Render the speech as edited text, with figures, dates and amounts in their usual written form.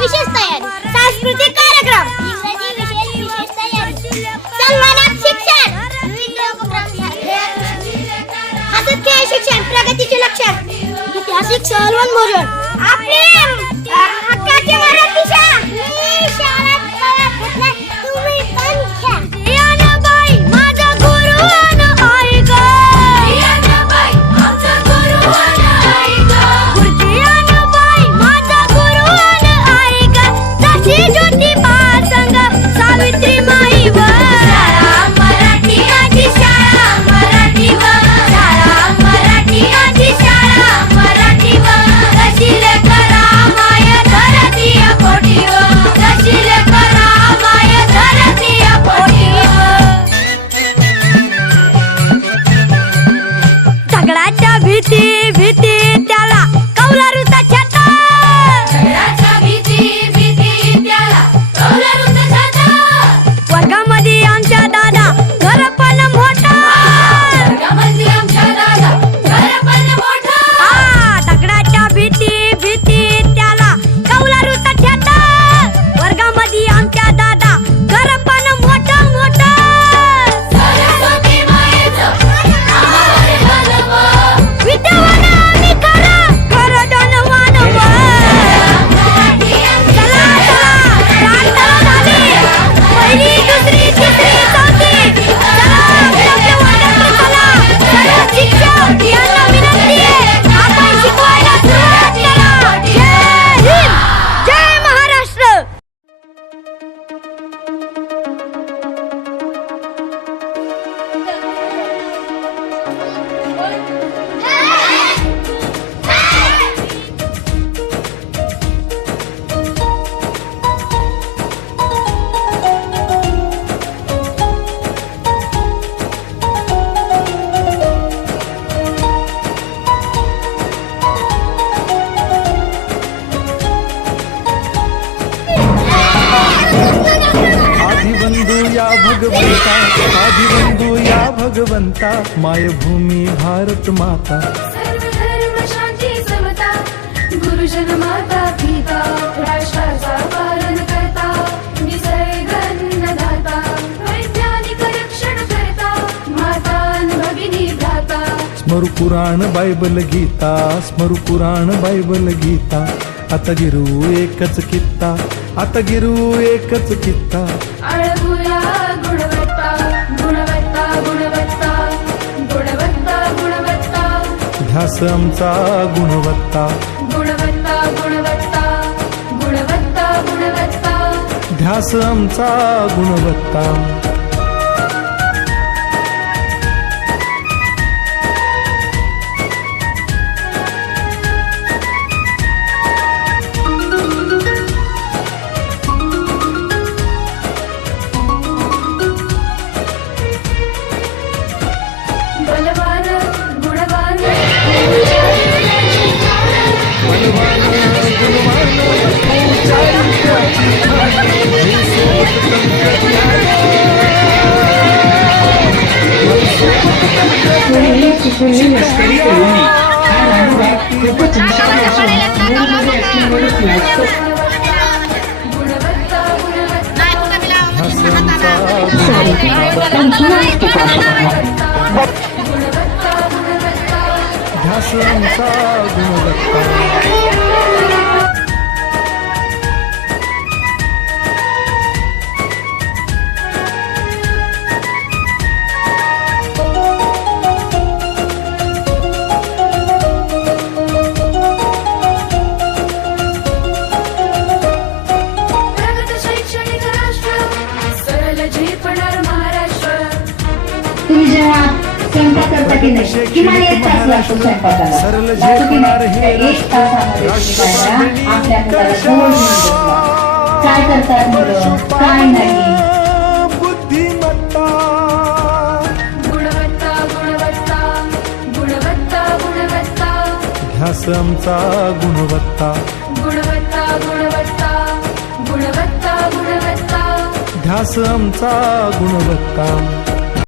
विशेष तयारी, सांस्कृतिक कार्यक्रम, इंग्रजी विशेष तयारी, सन्मानात शिक्षण, हातात खेळ शिक्षण, प्रगतीचे लक्षण, ऐतिहासिक सहल वनभोजन, आपली हक्काची मराठी शाळा, मी शाळेत प्रवेश घेतलाय, तुम्ही पण घ्या. यानाबाई माझा गुरु आणि आई गं, यानाबाई आमचा गुरु आणि आई गं, गुरुजी यानाबाई माझा गुरु आणि आई गं, जशी ज्योतिबा संग सावित्री माई व शाळा मराठी माझी शाळा मराठी व शाळा मराठी माझी शाळा मराठी व कशील करा माय धरती पोटी व कशील करा माय धरती पोटी व दगडाच्या भीती भीती त्याला कौलारूचा छाता दगडाच्या भीती भीती त्याला कौलारूचा छाता वर्गामध्ये आमच्या दादा घर पण मोठा वर्गामध्ये आमच्या दादा घर पण मोठा दगडाच्या भीती भीती त्याला कौलारूचा छाता वर्गामध्ये आमच्या दादा घर पण मोठा मोठा सरस्वती मायेचं आभार मानव विद्यावान आम्ही खरं खरं धनवान व चला चला प्रार्थना झाली पहिली दुसरी तिसरी चौथी चला आपल्या वर्गात चला सर्व शिक्षक यांना विनंती आहे आपण शिकवायला सुरुवात करा. जय हिंद जय महाराष्ट्र. आदिबंधू या भगवंता आदिबंधू या भगवंता मायभूमी भारत माता सर्व धर्म शांती समता गुरुजन माता पिता राष्ट्राचा पालन करता निसर्ग अन्नदाता वैज्ञानिक रक्षण करता माता अन् भगिनी भ्राता स्मरू पुराण बायबल गीता स्मरू पुराण बायबल गीता आता गिरू एकच कित्ता आता गिरू एकच कित्ता अळगुया गुणवत्ता गुणवत्ता गुणवत्ता गुणवत्ता गुणवत्ता ध्यास आमचा गुणवत्ता गुणवत्ता गुणवत्ता गुणवत्ता गुणवत्ता ध्यास आमचा गुणवत्ता बलवान गुणवान लष्करी कॉलोनी हा रानभाग खूपच विशाल असून मूळमध्ये असलेले फ्लॅट गुणवत्ता गुणवत्ता गुणवत्ता गुणवत्ता ध्यास आमचा गुणवत्ता प्रगत शैक्षणिक राष्ट्र सरल झेपणार महाराष्ट्र तुम्ही जेव्हा स्वयंपाक करता की नाही किमान 1 तास लागतो स्वयंपाकाला सरल बाकी झेपणार नाही. हे 1 तासामध्ये शिकायला आपल्या मुलाला जवळ घेऊन बसला. काय करतात मुलं काय नाही बुद्धिमत्ता गुणवत्ता गुणवत्ता गुणवत्ता गुणवत्ता ध्यास आमचा गुणवत्ता, गुणवत्ता गुणवत्ता गुणवत्ता गुणवत्ता ध्यास आमचा गुणवत्ता.